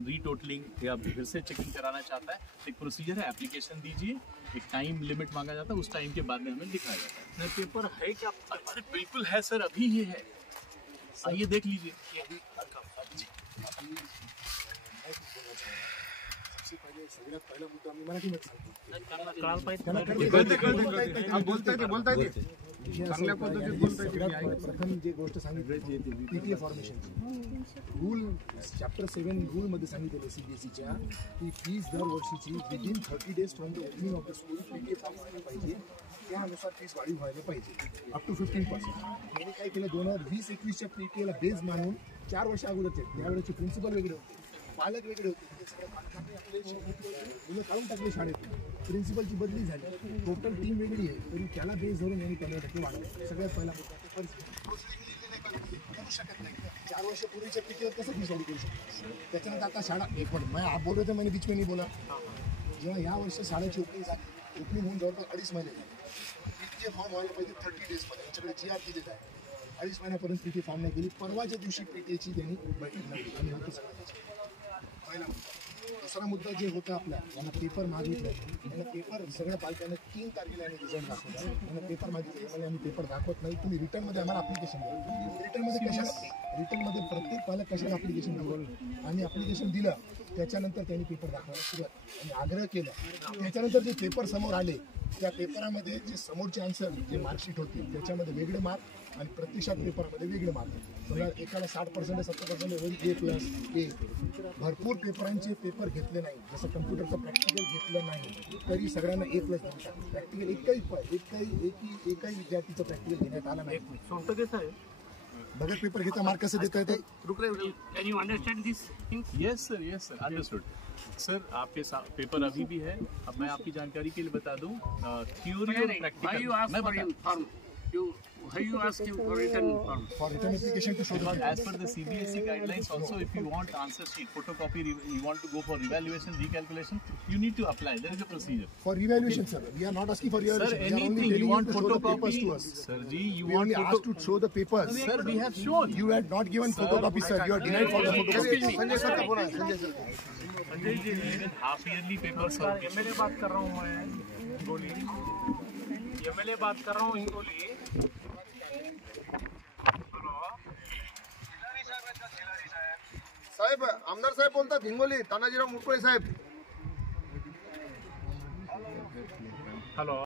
Retotalling या फिर से checking कराना चाहता है, एक प्रोसीजर है, एप्लीकेशन दीजिए, एक टाइम लिमिट मांगा जाता है, उस टाइम के बाद में हमें दिखाया जाता है। पेपर है क्या? अरे बिल्कुल है सर, अभी ये है, आइए देख लीजिए। सबसे पहिले सगळ्यात पहिला मुद्दा मी मराठीमध्ये सांगतो। चांगल्या पद्धतीत बोलताय। प्रथम जी गोष्ट सांगितली पीटीए फॉर्मेशनची रूल चॅप्टर 7 रूल मध्ये सांगितलेलं सीबीएसईच्या की फीस दरवर्षीची within 30 days from the opening of the school PTA form व्हायला पाहिजे, त्यानुसार फीस वाढीव व्हायला पाहिजे अप टू 15%। यांनी काय केलं 2020-21च्या पीटीएला बेस मानून 4 वर्ष अगोदरचे त्यावेळेचे प्रिन्सिपल वेगळे होते, पालक वेगळे होते, मुलं काढून टाकले शाळेतून, प्रिन्सिपलची बदली झाली, टोटल टीम वेगळी आहे, तरी त्याला बेस धरून यांनी 15% वाढवलं। सगळ्यात पहिला मुद्दा करू शकत नाही। 4 वर्ष पूर्वीच्या पीटीएवर कसं फीस वाढी करू शकतो? त्याच्यानंतर आता शाळा एक पण मैं आप बोल रहे थे, मैंने बीच में नहीं बोला। जेव्हा या वर्षी शाळेची ओपनिंग झाली, ओपनिंग होऊन जवळपास 2.5 महिने झाले, पीटीए फॉर्म व्हायला पाहिजे 30 डेजमध्ये, यांच्याकडे जीआर दिलेला आहे, 2.5 महिन्यापर्यंत पीटीए फॉर्म नाही गेली। परवाच्या दिवशी पीटीएची त्यांनी बैठक लावली आणि होतं सगळं। पहिला दुसरा मुद्दा जे होता आपला, यांना पेपर मागितले, त्यांना पेपर सगळ्या पालकांना 3 तारखेला आम्ही रिझल्ट दाखवला, त्यांना पेपर मागितले, म्हणजे आम्ही पेपर दाखवत नाही, तुम्ही रिटर्नमध्ये आम्हाला ॲप्लिकेशन द्या। रिटर्नमध्ये कशाला, रिटर्नमध्ये प्रत्येक पालक कशाला ॲप्लिकेशन दिलं, आणि ॲप्लिकेशन दिलं त्याच्यानंतर त्यांनी पेपर दाखवायला सुरुवात आणि आग्रह केला। त्याच्यानंतर जे पेपर समोर आले त्या पेपरामध्ये जे समोरचे आन्सर जे मार्कशीट होते त्याच्यामध्ये वेगळे मार्क आणि प्रत्यक्षात पेपरामध्ये वेगळे मार्क, समजा एकाला 60% 70% वरी A+, भरपूर पेपरांचे पेपर घेतले नाही, जसं कम्प्युटरचं प्रॅक्टिकल घेतलं नाही तरी सगळ्यांना A+ दिलं। प्रॅक्टिकल एकाही विद्यार्थीचं प्रॅक्टिकल घेण्यात आलं नाही। बघत पेपर घेता मार्क कसं देता येते? Can you understand this thing? Yes sir, understood sir. आपके साथ पेपर अभी भी है। अब मैं आपकी जानकारी के लिए बता दूं, थ्योरी और Why you ask for form? Why you asking for written form? For written application to show the as per the CBSE guidelines also, if you want answer sheet photocopy, you want to go for evaluation recalculation, you need to apply, there is a procedure for evaluation, sir. We are not asking for evaluation. Sir, anything you want photocopy to us. Sir ji, you we want only asked to show the papers. Sir, we have shown. You had not given photocopy, sir. You are denied for the photocopy. Sanjay sir का phone है, Sanjay sir. Sanjay ji, half yearly paper sir, MLA बात कर रहा हूँ मैं, Hingoli. MLA बात कर रहा हूँ हिंगोली। साहेब, आमदार साहेब बोलतात हिंगोली, तानाजीराव मुटकुळे साहेब। हॅलो।